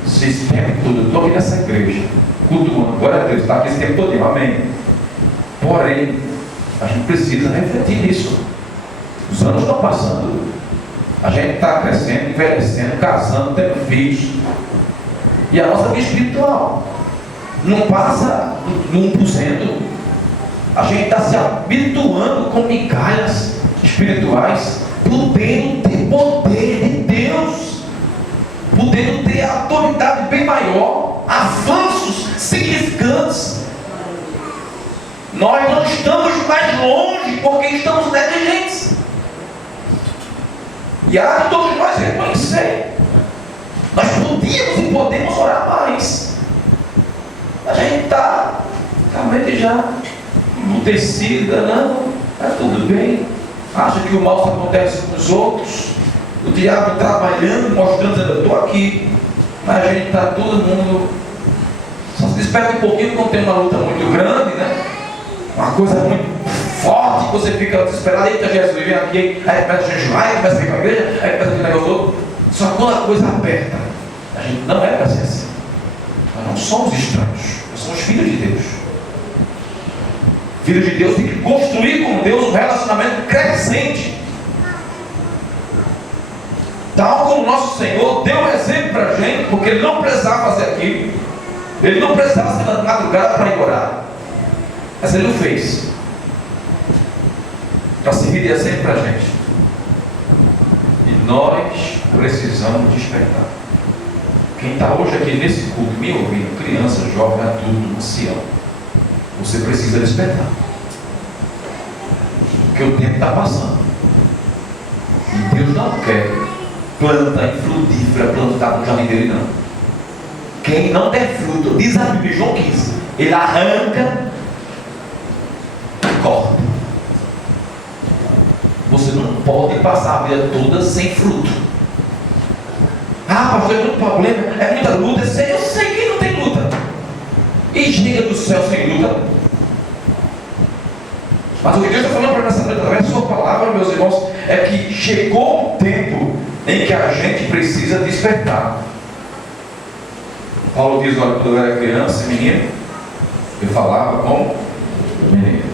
Se esse tempo todo, eu estou aqui nessa igreja, cultuando, glória a Deus, está aqui esse tempo todo, amém. Porém, a gente precisa refletir nisso. Os anos estão passando, a gente está crescendo, envelhecendo, casando, tendo filhos, e a nossa vida espiritual não passa no 1%. A gente está se habituando com migalhas espirituais, podendo ter poder de Deus, podendo ter autoridade bem maior, avanços significantes. Nós não estamos mais longe porque estamos negligentes. E há de todos nós reconhecer. Nós podíamos e podemos orar mais. A gente está realmente já emutecida, não? Está tudo bem. Acha que o mal só acontece com os outros. O diabo trabalhando, mostrando, dizendo, eu estou aqui. Mas a gente está todo mundo. Só se desperta um pouquinho quando tem uma luta muito grande, né? Uma coisa muito forte, que você fica desesperado. Eita, Jesus, vem aqui. Aí começa a jejuar, aí começa a vir para a igreja, aí começa a vir negócio todo. Só que quando a coisa aperta, a gente não é para ser assim. Nós não somos estranhos. Nós somos filhos de Deus. Filhos de Deus tem que construir com Deus um relacionamento crescente. Tal como o nosso Senhor deu um exemplo para a gente, porque Ele não precisava fazer aquilo. Ele não precisava ser na madrugada para ir orar. Mas Ele o fez. Para servir de exemplo para a gente. E nós precisamos despertar. Quem está hoje aqui nesse culto, me ouvindo, criança, jovem, adulto, ancião, você precisa despertar. Porque o tempo está passando. E Deus não quer planta infrutífera plantada no jardim dele, não. Quem não der fruto, diz a Bíblia, João 15, ele arranca e corta. Você não pode passar a vida toda sem fruto. Ah, pastor, é muito problema, é muita luta. Eu sei que não tem luta. E chega do céu sem luta. Mas o que Deus está falando para nós através da sua palavra, meus irmãos, é que chegou o tempo em que a gente precisa despertar. Paulo diz, olha, quando eu era criança, menino, eu falava como menino.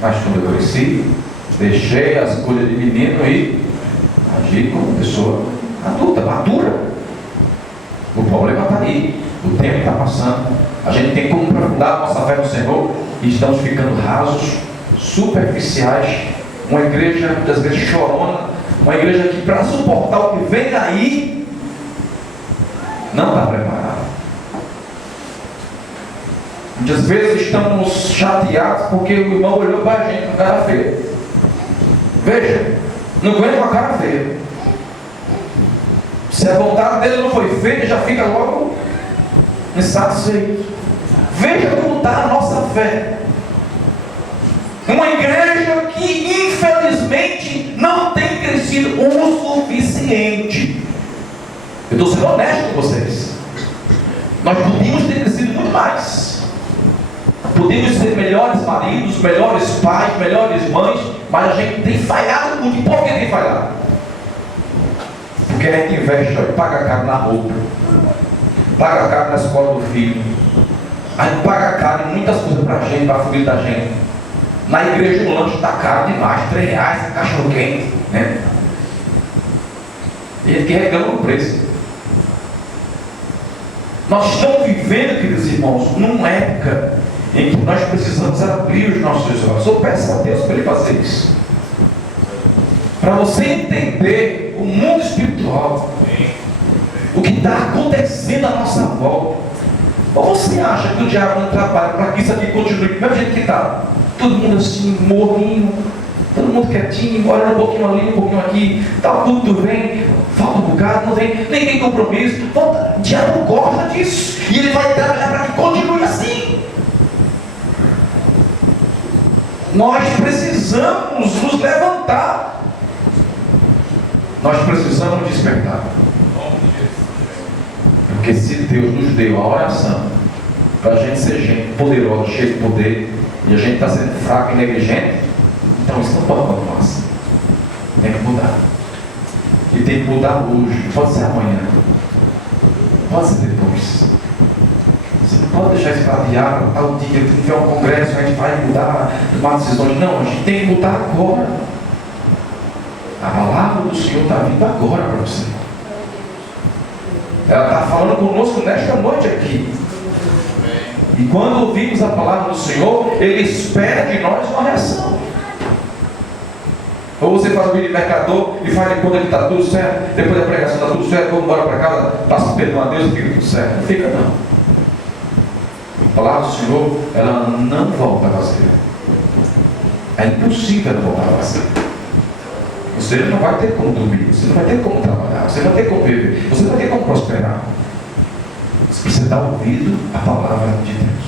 Mas quando eu cresci, deixei as coisas de menino e agi como pessoa adulta, madura. O problema está aí. O tempo está passando. A gente tem como aprofundar a nossa fé no Senhor e estamos ficando rasos, superficiais. Uma igreja, muitas vezes, chorona. Uma igreja que, para suportar o que vem daí, não está preparada. Muitas vezes estamos chateados porque o irmão olhou para a gente com cara feia. Veja, não aguenta uma cara feia. Se a vontade dele não foi feita, já fica logo insatisfeito. Veja como está a nossa fé. Uma igreja que infelizmente não tem crescido o suficiente. Eu estou sendo honesto com vocês. Nós podíamos ter crescido muito mais. Podíamos ser melhores maridos, melhores pais, melhores mães, mas a gente tem falhado muito. E por que tem falhado? Porque a gente investe, paga caro na roupa, paga caro na escola do filho, a gente paga caro em muitas coisas para a gente, para a família da gente. Na igreja o lanche está caro demais, R$3, cachorro quente, né? E a gente que reclama o preço. Nós estamos vivendo, queridos irmãos, numa época em que nós precisamos abrir os nossos olhos. Eu peço a Deus para Ele fazer isso. Para você entender o mundo espiritual, o que está acontecendo à nossa volta. Ou você acha que o diabo não trabalha para que isso aqui continue do mesmo jeito que está? Todo mundo assim, morrinho, todo mundo quietinho, olhando um pouquinho ali, um pouquinho aqui, está tudo bem, falta um bocado, não vem, nem tem compromisso. O diabo gosta disso, e ele vai trabalhar para que continue assim. Nós precisamos nos levantar. Nós precisamos despertar. Porque se Deus nos deu a oração para a gente ser gente poderosa, cheia de poder, e a gente está sendo fraco e negligente, então isso não pode continuar assim. Tem que mudar. E tem que mudar hoje. Pode ser amanhã, pode ser depois. Você não pode deixar isso para adiar para tal dia, que tiver um congresso, a gente vai mudar, tomar decisões. Não, a gente tem que mudar agora. A palavra do Senhor está vindo agora para você. Ela está falando conosco nesta noite aqui. E quando ouvimos a palavra do Senhor, Ele espera de nós uma reação. Ou você faz o vídeo de mercador e faz de conta que está tudo certo, depois da pregação está tudo certo, vamos embora para casa, passa o perdão a Deus e fica tudo certo. Não fica não. A palavra do Senhor, ela não volta vazia. É impossível ela voltar vazia. Você não vai ter como dormir, você não vai ter como trabalhar, você não vai ter como viver, você não vai ter como prosperar. Você precisa dar ouvido à palavra de Deus.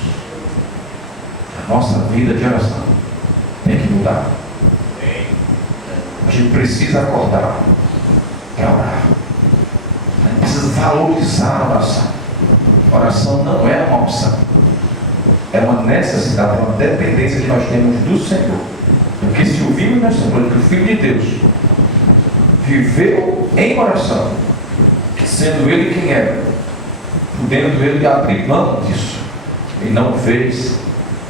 A nossa vida de oração tem que mudar. A gente precisa acordar para orar. A gente precisa valorizar a oração. A oração não é uma opção. É uma necessidade, é uma dependência que nós temos do Senhor. Porque se ouvimos nessa noite que o Filho de Deus viveu em oração, sendo Ele quem era, podendo Ele abrir mão disso, e não fez,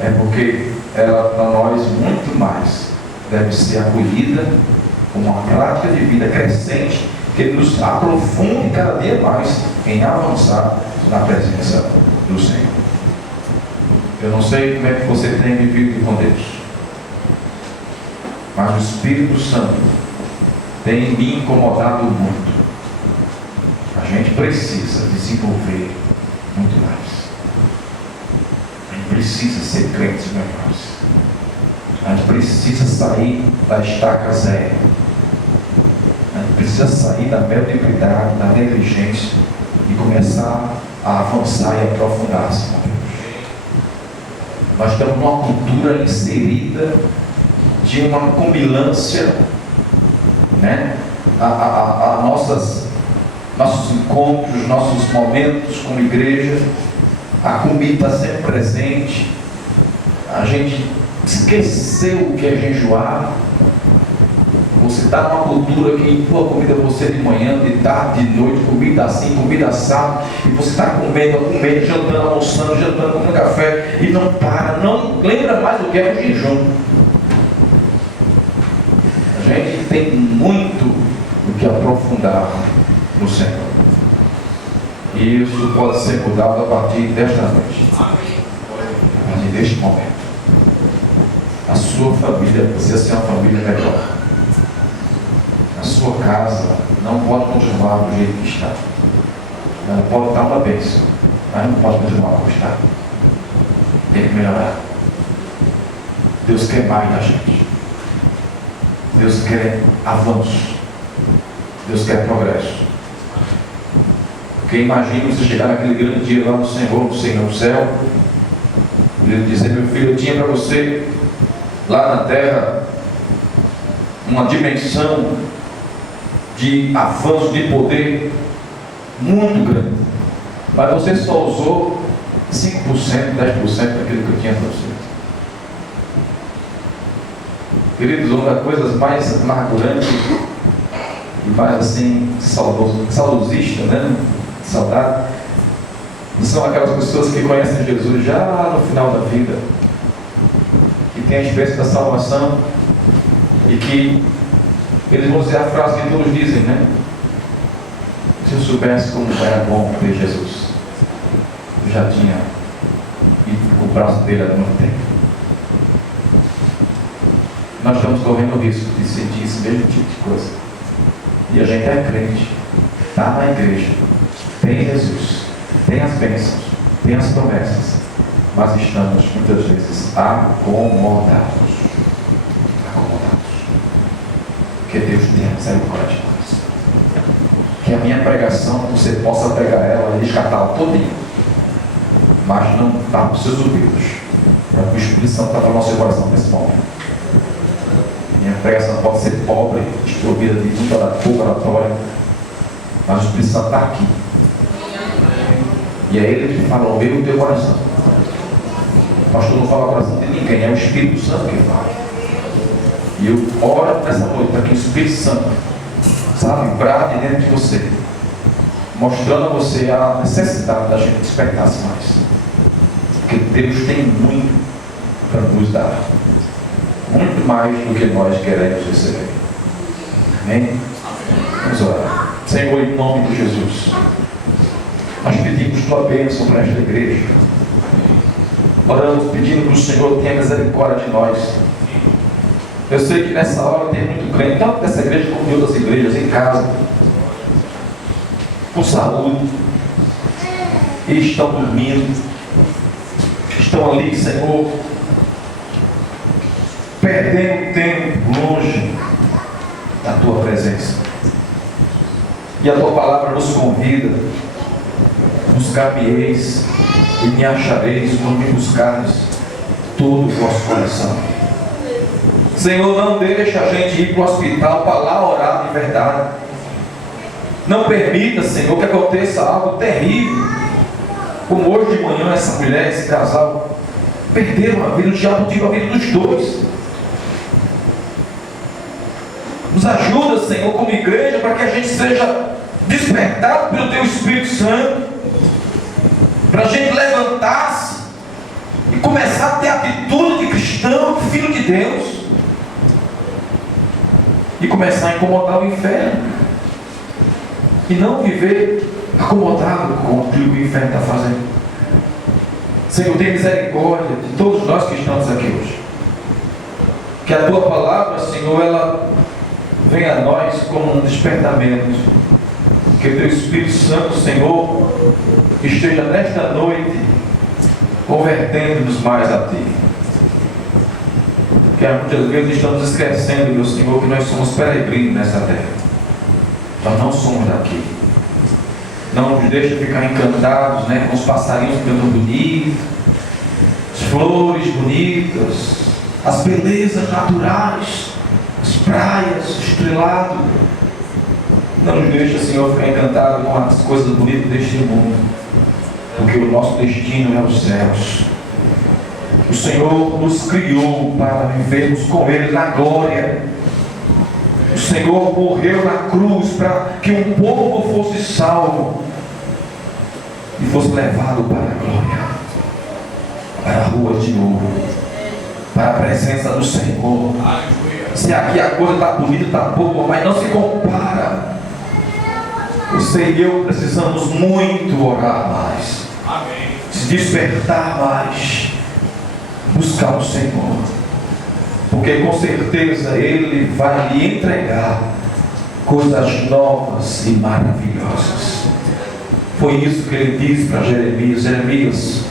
é porque ela para nós muito mais deve ser acolhida como uma prática de vida crescente, que nos aprofunde cada dia mais em avançar na presença do Senhor. Eu não sei como é que você tem vivido com Deus, mas o Espírito Santo tem me incomodado muito. A gente precisa desenvolver muito mais. A gente precisa ser crentes melhores. A gente precisa sair da estaca zero. A gente precisa sair da mediocridade, da negligência e começar a avançar e aprofundar-se com Deus. Nós estamos numa cultura inserida de uma combinância, né? Nossos encontros, nossos momentos como igreja, a comida está sempre presente. A gente esqueceu o que é jejuar. Você está numa cultura que empurra comida para você de manhã, de tarde, de noite, comida assim, comida assada, e você está comendo, jantando, almoçando, comendo café, e não para, não lembra mais do que é o jejum. A gente tem muito o que aprofundar no Senhor. E isso pode ser mudado a partir desta noite, a partir deste momento. A sua família precisa ser uma família melhor. A sua casa não pode continuar do jeito que está. Ela pode estar uma bênção, mas não pode continuar como está. Tem que melhorar. Deus quer mais da gente. Deus quer avanço. Deus quer progresso. Porque imagina você chegar naquele grande dia lá no Senhor no céu, e Ele dizer: meu filho, eu tinha para você lá na terra uma dimensão de avanço de poder muito grande, mas você só usou 5%, 10% daquilo que eu tinha para você. Queridos, uma das coisas mais amargurantes e mais assim saudosista, né? Saudade, são aquelas pessoas que conhecem Jesus já no final da vida, que têm a experiência da salvação e que eles vão dizer a frase que todos dizem, né? Se eu soubesse como era bom ver Jesus, eu já tinha ido com o braço dele há muito tempo. Nós estamos correndo o risco de sentir esse mesmo tipo de coisa. E a gente é crente, está na igreja, tem Jesus, tem as bênçãos, tem as promessas, mas estamos muitas vezes acomodados. Que Deus tenha misericórdia de nós. Que a minha pregação, você possa pegar ela e descartar todinha, mas não está para os seus ouvidos, para que o Espírito Santo está para o nosso coração nesse momento. Minha pregação pode ser pobre, desprovida de muita oratória, mas o Espírito Santo está aqui. E é Ele que fala ao meu e o teu coração. O pastor não fala o coração de ninguém, é o Espírito Santo que fala. E eu oro nessa noite para que o Espírito Santo, sabe, brade dentro de você, mostrando a você a necessidade da gente despertar-se mais. Porque Deus tem muito para nos dar. Muito mais do que nós queremos receber. Amém? Vamos orar. Senhor, em nome de Jesus, nós pedimos tua bênção para esta igreja. Oramos pedindo que o Senhor tenha misericórdia de nós. Eu sei que nessa hora tem muito crente, tanto dessa igreja como de outras igrejas, em casa, com saúde, e estão dormindo, estão ali, Senhor, perdendo tempo longe da tua presença. E a tua palavra nos convida: buscar-me-eis e me achareis quando me buscares todo o vosso coração. Senhor, não deixa a gente ir para o hospital para lá orar de verdade. Não permita, Senhor, que aconteça algo terrível, como hoje de manhã essa mulher, esse casal perderam a vida, o diabo tirou a vida dos dois. Nos ajuda, Senhor, como igreja, para que a gente seja despertado pelo Teu Espírito Santo, para a gente levantar-se e começar a ter atitude de cristão, de filho de Deus, e começar a incomodar o inferno, e não viver acomodado com o que o inferno está fazendo. Senhor, tem misericórdia de todos nós que estamos aqui hoje. Que a Tua palavra, Senhor, ela venha a nós como um despertamento. Que o Teu Espírito Santo, Senhor, esteja nesta noite convertendo-nos mais a Ti. Que muitas vezes estamos esquecendo, meu Senhor, que nós somos peregrinos nessa terra. Nós não somos daqui. Não nos deixa ficar encantados, né, com os passarinhos cantando bonito, as flores bonitas, as belezas naturais, as praias, o estrelado. Não nos deixa, Senhor, ficar encantado com as coisas bonitas deste mundo, porque o nosso destino é os céus. O Senhor nos criou para vivermos com Ele na glória. O Senhor morreu na cruz para que um povo fosse salvo e fosse levado para a glória, para a rua de ouro, para a presença do Senhor. Se aqui a coisa está bonita, está boa, mas não se compara. Você e eu precisamos muito orar mais, se despertar mais, buscar o Senhor, porque com certeza Ele vai lhe entregar coisas novas e maravilhosas. Foi isso que Ele disse para Jeremias: Jeremias,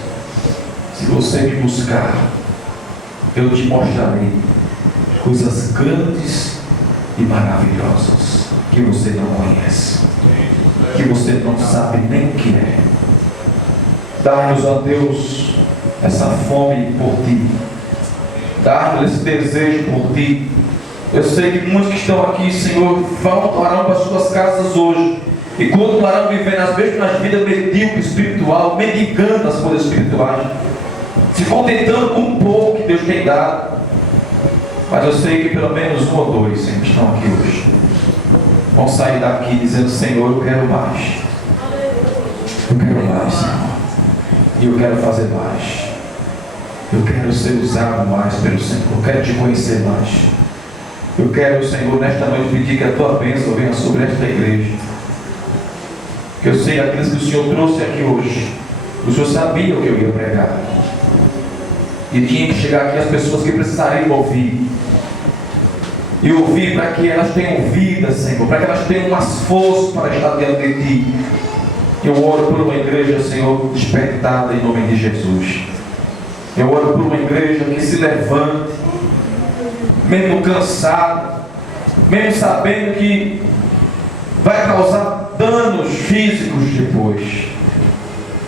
se você me buscar, eu te mostrarei coisas grandes e maravilhosas que você não conhece, que você não sabe nem o que é. Dá-nos, ó Deus, essa fome por Ti. Dá-nos esse desejo por Ti. Eu sei que muitos que estão aqui, Senhor, voltarão para as suas casas hoje e continuarão vivendo as mesmas vidas medíocres espiritual, mendigando as coisas espirituais, se contentando com um pouco que Deus tem dado. Mas eu sei que pelo menos um ou dois, Senhor, estão aqui hoje, vão sair daqui dizendo: Senhor, eu quero mais. Eu quero mais, Senhor. E eu quero fazer mais. Eu quero ser usado mais pelo Senhor. Eu quero Te conhecer mais. Eu quero, Senhor, nesta noite pedir que a Tua bênção venha sobre esta igreja. Que eu sei aqueles que o Senhor trouxe aqui hoje, o Senhor sabia o que eu ia pregar. E tinha que chegar aqui as pessoas que precisariam ouvir. E ouvir para que elas tenham vida, Senhor, para que elas tenham mais força para estar diante de Ti. Eu oro por uma igreja, Senhor, despertada em nome de Jesus. Eu oro por uma igreja que se levante, mesmo cansada, mesmo sabendo que vai causar danos físicos depois,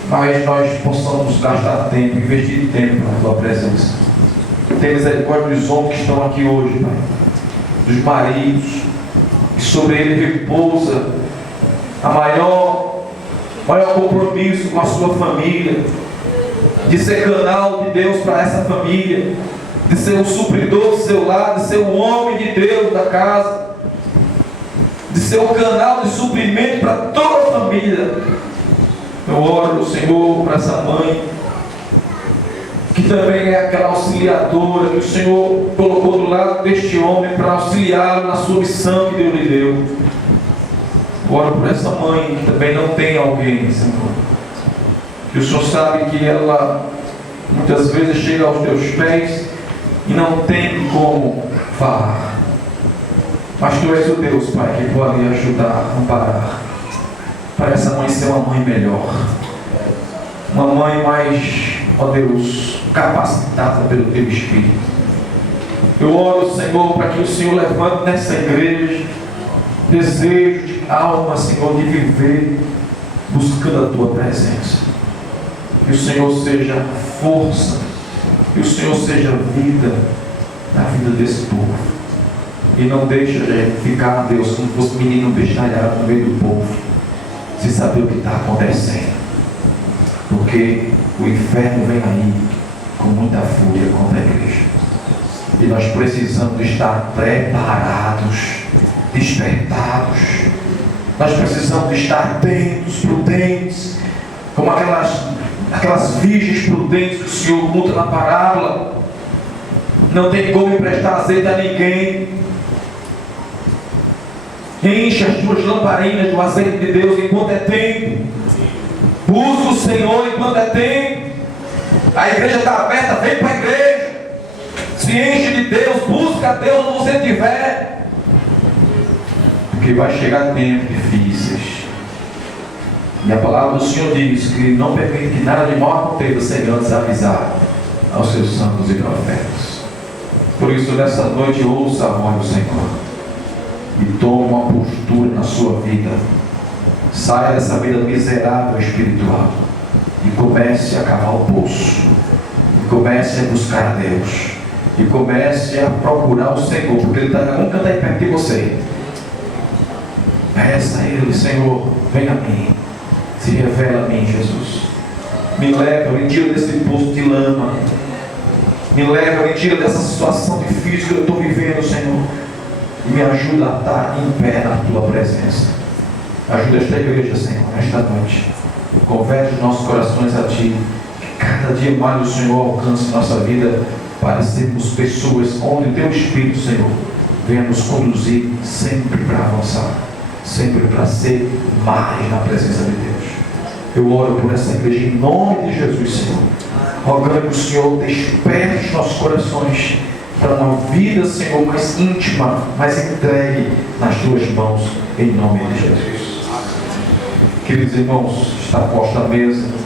mas nós possamos gastar tempo, investir tempo na Tua presença. Tem misericórdia dos homens que estão aqui hoje, Pai, dos maridos, que sobre ele repousa a maior compromisso com a sua família, de ser canal de Deus para essa família, de ser o supridor do seu lar, de ser o homem de Deus da casa, de ser o canal de suprimento para toda a família. Eu oro, Senhor, para essa mãe, que também é aquela auxiliadora que o Senhor colocou do lado deste homem para auxiliá-lo na sua missão que Deus lhe deu. Eu oro por essa mãe que também não tem alguém, Senhor, que o Senhor sabe que ela muitas vezes chega aos Teus pés e não tem como falar. Mas Tu és o Deus, Pai, que pode ajudar, amparar, para essa mãe ser uma mãe melhor, uma mãe mais, ó Deus, capacitada pelo Teu Espírito. Eu oro, Senhor, para que o Senhor levante nessa igreja desejo de alma, Senhor, de viver buscando a Tua presença. Que o Senhor seja força, que o Senhor seja vida na vida desse povo. E não deixa de ficar, Deus, como fosse menino bestalhado no meio do povo, sem saber o que está acontecendo. Porque o inferno vem aí com muita fúria contra a igreja. E nós precisamos estar preparados, despertados. Nós precisamos estar atentos, prudentes, como aquelas virgens prudentes que o Senhor conta na parábola. Não tem como emprestar azeite a ninguém. Enche as tuas lamparinas do azeite de Deus enquanto é tempo. Busca o Senhor enquanto é tempo. A igreja está aberta, vem para a igreja. Se enche de Deus, busca a Deus onde você estiver. Porque vai chegar tempos difíceis. E a palavra do Senhor diz que não permite que nada de mal aconteça sem antes avisar aos seus santos e profetas. Por isso, nessa noite, ouça a voz do Senhor e tome uma postura na sua vida. Saia dessa vida miserável espiritual e comece a cavar o poço, e comece a buscar a Deus, e comece a procurar o Senhor, porque Ele nunca está aí perto de você. Peça a Ele: Senhor, vem a mim, se revela a mim, Jesus. Me leva, me tira desse poço de lama, me leva, me tira dessa situação difícil que eu estou vivendo, Senhor, e me ajuda a estar em pé na Tua presença. Ajuda esta igreja, Senhor, nesta noite. Converte os nossos corações a Ti, que cada dia mais o Senhor alcance nossa vida, para sermos pessoas onde Teu Espírito, Senhor, venha nos conduzir sempre para avançar, sempre para ser mais na presença de Deus. Eu oro por essa igreja em nome de Jesus, Senhor, rogando que o Senhor desperte os nossos corações para uma vida, Senhor, mais íntima, mais entregue nas Tuas mãos, em nome de Jesus. Queridos irmãos, está posta a mesa.